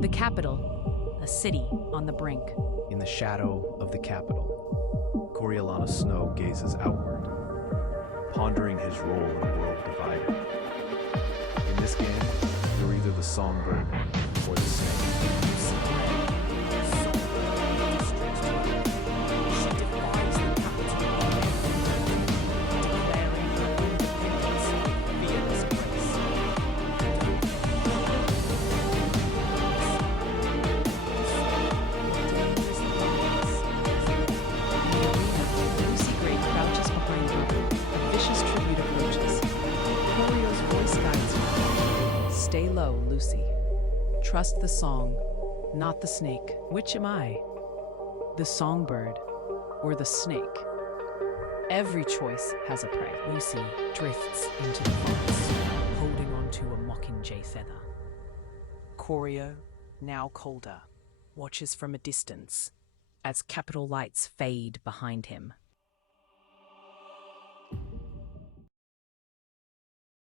The capital, a city on the brink. In the shadow of the capital, Corio Snow gazes outward, pondering his role in a world divided. In this game, you're either the songbird or the snake. Lucy Gray crouches behind her. A vicious tribute approaches. Corio's voice guides her. Stay low, Lucy. Trust the song, not the snake. Which am I? The songbird or the snake? Every choice has a prey. Lucy drifts into the forest, holding onto a mockingjay feather. Corio, now colder, watches from a distance as capital lights fade behind him.